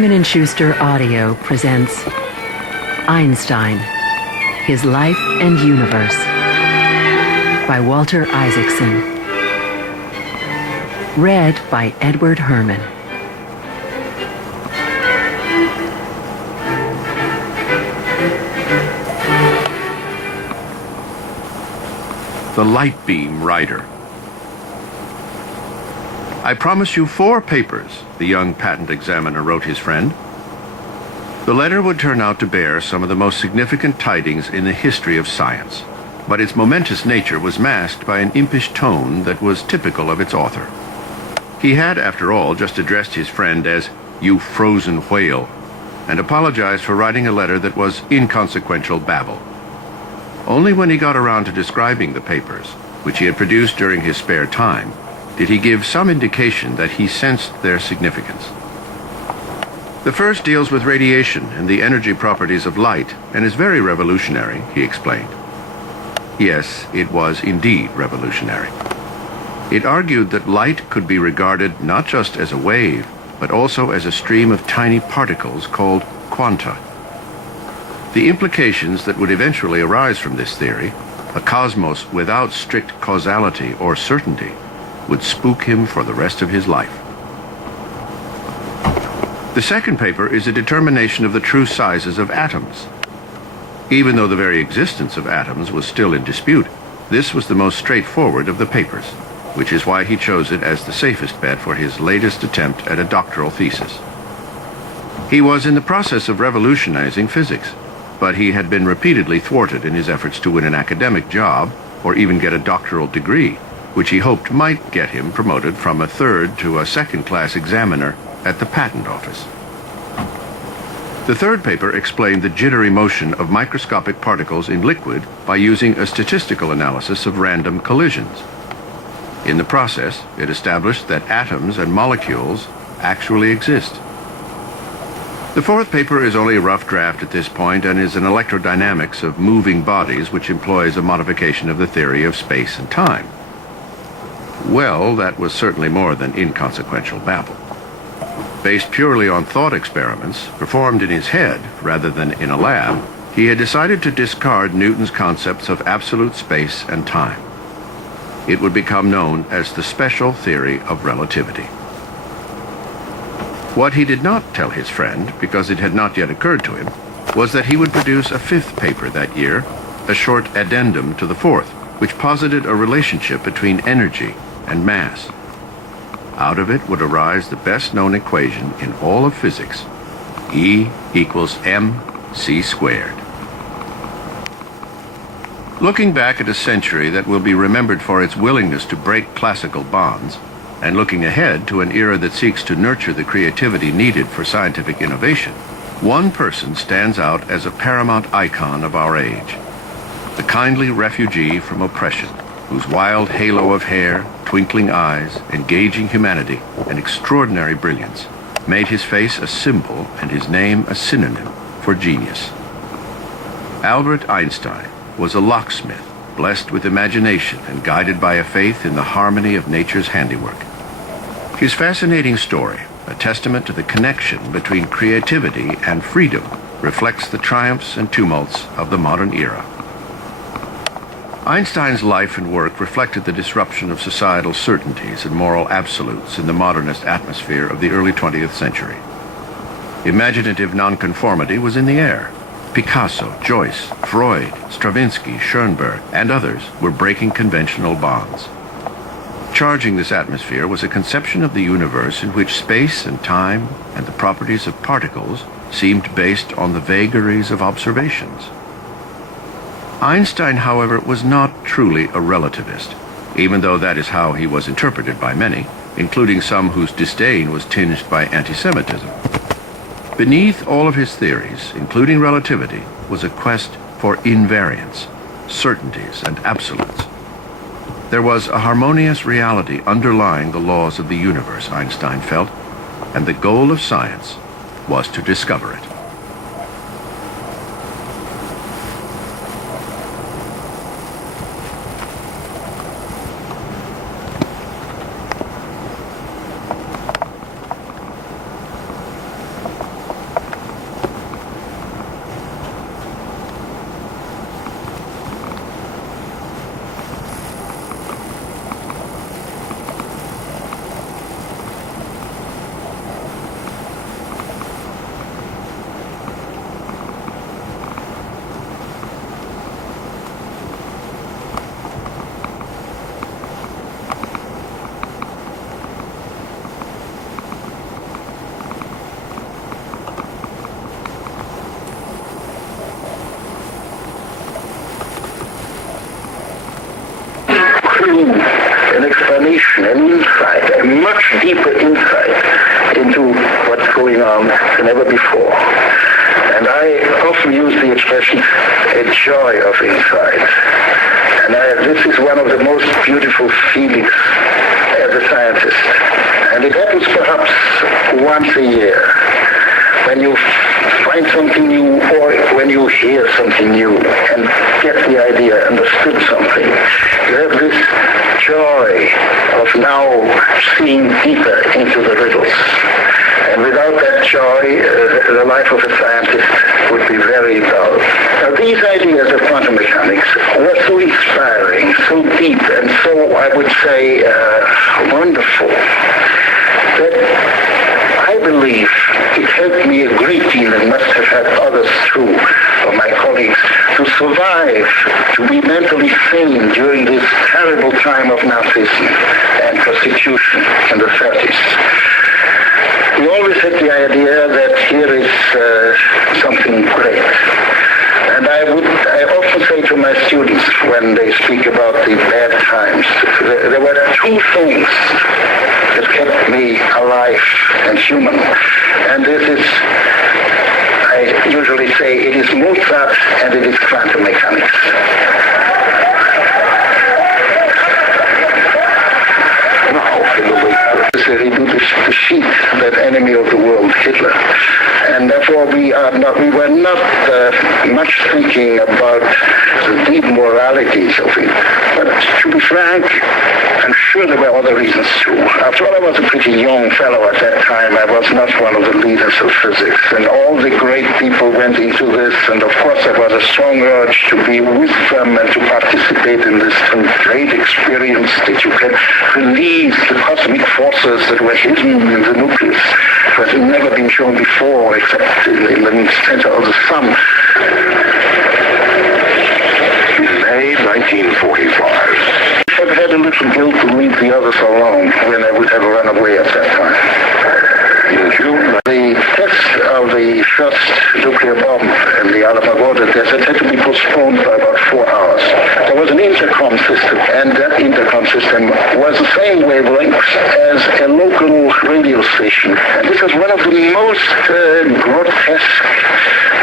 Simon & Schuster Audio presents Einstein, His Life and Universe by Walter Isaacson. Read by Edward Herman. The Light Beam Rider. I promise you 4 papers, the young patent examiner wrote his friend. The letter would turn out to bear some of the most significant tidings in the history of science, but its momentous nature was masked by an impish tone that was typical of its author. He had, after all, just addressed his friend as "you frozen whale," and apologized for writing a letter that was inconsequential babble. Only when he got around to describing the papers, which he had produced during his spare time, did he give some indication that he sensed their significance. The first deals with radiation and the energy properties of light, and is very revolutionary, he explained. Yes, it was indeed revolutionary. It argued that light could be regarded not just as a wave, but also as a stream of tiny particles called quanta. The implications that would eventually arise from this theory, a cosmos without strict causality or certainty, would spook him for the rest of his life. The second paper is a determination of the true sizes of atoms. Even though the very existence of atoms was still in dispute, this was the most straightforward of the papers, which is why he chose it as the safest bet for his latest attempt at a doctoral thesis. He was in the process of revolutionizing physics, but he had been repeatedly thwarted in his efforts to win an academic job or even get a doctoral degree, which he hoped might get him promoted from a third to a second-class examiner at the patent office. The third paper explained the jittery motion of microscopic particles in liquid by using a statistical analysis of random collisions. In the process, it established that atoms and molecules actually exist. The fourth paper is only a rough draft at this point and is an electrodynamics of moving bodies which employs a modification of the theory of space and time. Well, that was certainly more than inconsequential babble. Based purely on thought experiments performed in his head rather than in a lab, he had decided to discard Newton's concepts of absolute space and time. It would become known as the special theory of relativity. What he did not tell his friend, because it had not yet occurred to him, was that he would produce a 5th paper that year, a short addendum to the 4th, which posited a relationship between energy and mass. Out of it would arise the best-known equation in all of physics, E equals mc squared. Looking back at a century that will be remembered for its willingness to break classical bonds, and looking ahead to an era that seeks to nurture the creativity needed for scientific innovation, one person stands out as a paramount icon of our age: the kindly refugee from oppression, whose wild halo of hair, twinkling eyes, engaging humanity, and extraordinary brilliance made his face a symbol and his name a synonym for genius. Albert Einstein was a locksmith, blessed with imagination and guided by a faith in the harmony of nature's handiwork. His fascinating story, a testament to the connection between creativity and freedom, reflects the triumphs and tumults of the modern era. Einstein's life and work reflected the disruption of societal certainties and moral absolutes in the modernist atmosphere of the early 20th century. Imaginative nonconformity was in the air. Picasso, Joyce, Freud, Stravinsky, Schoenberg, and others were breaking conventional bonds. Charging this atmosphere was a conception of the universe in which space and time and the properties of particles seemed based on the vagaries of observations. Einstein, however, was not truly a relativist, even though that is how he was interpreted by many, including some whose disdain was tinged by anti-Semitism. Beneath all of his theories, including relativity, was a quest for invariance, certainties, and absolutes. There was a harmonious reality underlying the laws of the universe, Einstein felt, and the goal of science was to discover it. much deeper insight into what's going on than ever before. And I often use the expression, a joy of insight. And this is one of the most beautiful feelings as a scientist. And it happens perhaps once a year, when you find something new or when you hear something new and get the idea, understood something. You have this joy of now seeing deeper into the riddles. And without that joy, the life of a scientist would be very dull. Now, these ideas of quantum mechanics were so inspiring, so deep, and so, I would say, wonderful, that I believe it helped me a great deal, and must have helped others too, of my colleagues, to survive, to be mentally sane during this terrible time of Nazism and persecution in the 30s. We always had the idea that here is something great. And I often say to my students when they speak about the bad times, there were two things that kept me alive and human. And this is, I usually say, it is Mozart and it is quantum mechanics. He did defeat that enemy of the world, Hitler. And therefore we were not much thinking about the deep moralities of it. But to be frank, I'm sure there were other reasons too. After all, I was a pretty young fellow at that time. I was not one of the leaders of physics. And all the great people went into this. And of course, there was a strong urge to be with them and to participate in this great experience that you can release the cosmic forces that were hidden in the nucleus, that had never been shown before except in the center of the sun. May 1945. I've had a little guilt to leave the others alone when I would have run away at that time. In June, the test of the first nuclear bomb in the Alamogordo desert had to be postponed by about 4 hours. There was an intercom system, and that intercom system was the same wavelength as a local radio station. And this was one of the most grotesque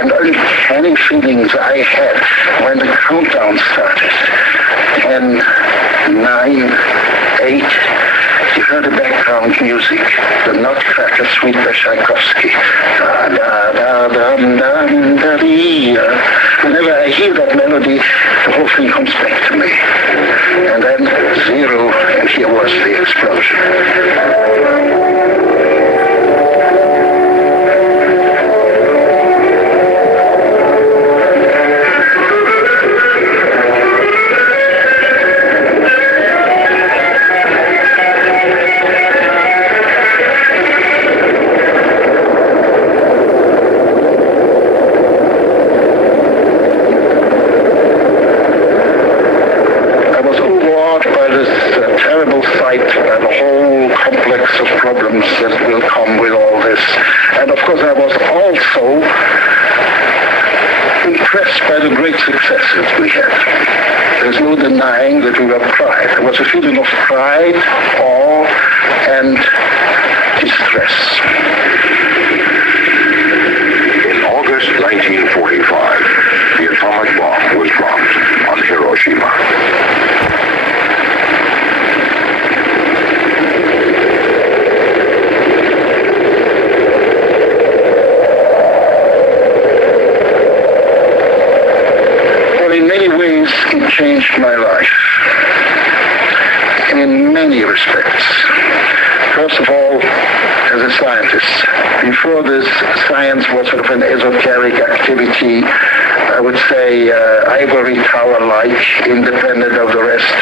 and uncanny feelings I had when the countdown started. 10, 9, 8, you heard the background music, the Nutcracker Suite by Tchaikovsky. Whenever I hear that melody, the whole thing comes back to me. And then 0, and here was the explosion. That will come with all this. And of course I was also impressed by the great successes we had. There's no denying that we were pride. There was a feeling of pride, awe, and distress. In August 1945, the atomic bomb was dropped on Hiroshima. It changed my life in many respects. First of all, as a scientist, before this, science was sort of an esoteric activity, I would say ivory tower-like, independent of the rest,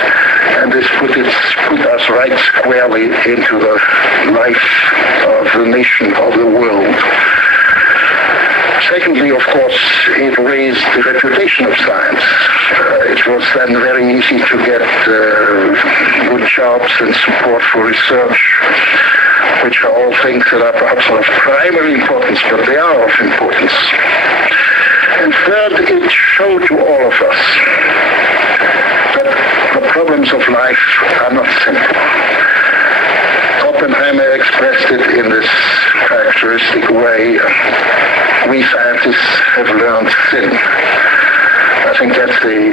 and this put us right squarely into the life of the nation, of the world. Secondly, of course, it raised the reputation of science. It was then very easy to get good jobs and support for research, which are all things that are perhaps not of primary importance, but they are of importance. And third, it showed to all of us that the problems of life are not simple. Our Oppenheimer expressed it in this characteristic way we scientists have learned sin. I think that's the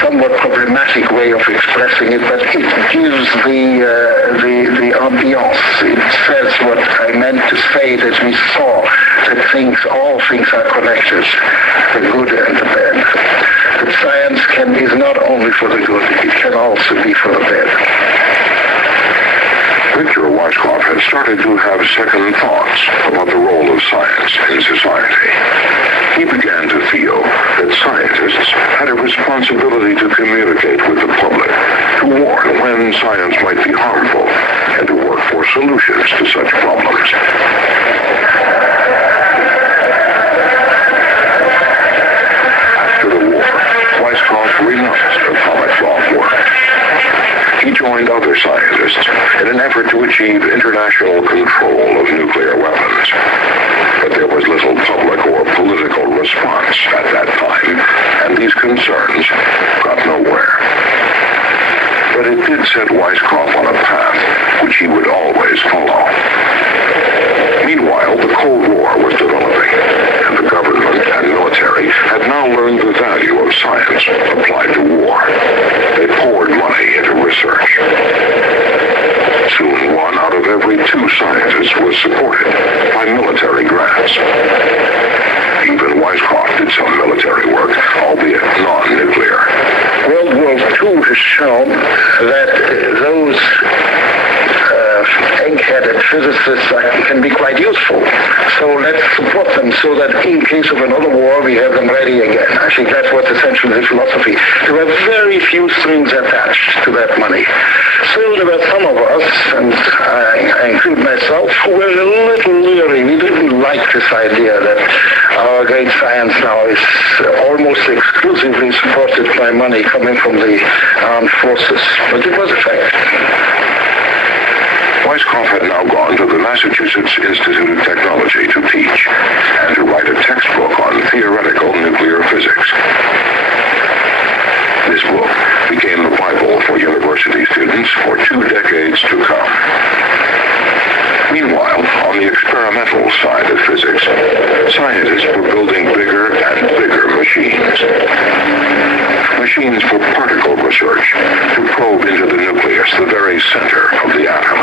somewhat problematic way of expressing it, but it gives the ambiance. It says what I meant to say, that we saw that all things are connected, the good and the bad. That science is not only for the good, it can also be for the bad. Victor Weisskopf had started to have second thoughts about the role of science in society. He began to feel that scientists had a responsibility to communicate with the public, to warn when science might be harmful, and to work for solutions to such problems. After the war, Weisskopf renounced atomic bomb work. He joined other scientists in an effort to achieve international control of nuclear weapons. But there was little public or political response at that time, and these concerns got nowhere. But it did set Weisskopf on a path which he would always follow. Meanwhile, the Cold War was developing, and the government and military had now learned the value of science applied to war. They poured money into research. Soon, 1 out of every 2 scientists was supported by military grants. Even Weisskopf did some military work, albeit non-nuclear. World War II has shown that those egg-headed physicists can be quite useful. So let's support them so that in case of another war, we have them ready again. I think that's what's essentially the philosophy. There were very few strings attached to that money. So there were some of us, and I include myself, who were a little leery. We didn't like this idea that our great science now is almost exclusively supported by money coming from the armed forces. But it was a fact. Weisskopf had now gone to the Massachusetts Institute of Technology to teach and to write a textbook on theoretical nuclear physics. This book became the Bible for university students for 2 decades to come. Meanwhile, on the experimental side of physics, scientists were building bigger and bigger machines. Machines for particle research to probe into the nucleus, the very center of the atom.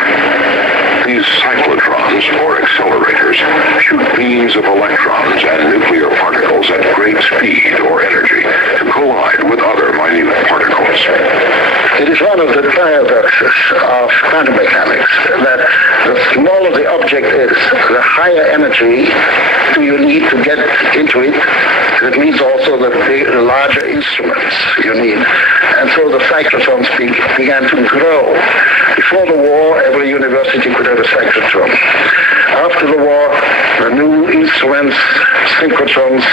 These cyclotrons, or accelerators, shoot beams of electrons and nuclear particles at great speed or energy to collide with other minute particles. It is one of the paradoxes of quantum mechanics that the smaller the object is, the higher energy do you need to get into it. That means also the larger instruments you need. And so the cyclotrons began to grow. Before the war, every university could have a cyclotron. After the war, the new instruments, synchrotrons,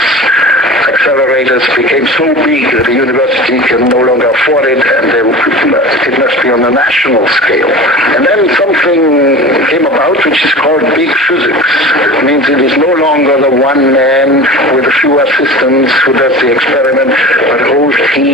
accelerators became so big that the university can no longer afford it, and it must be on a national scale. And then something came about which is called big physics. It means it is no longer the one man with a few assistants who does the experiment, but a whole team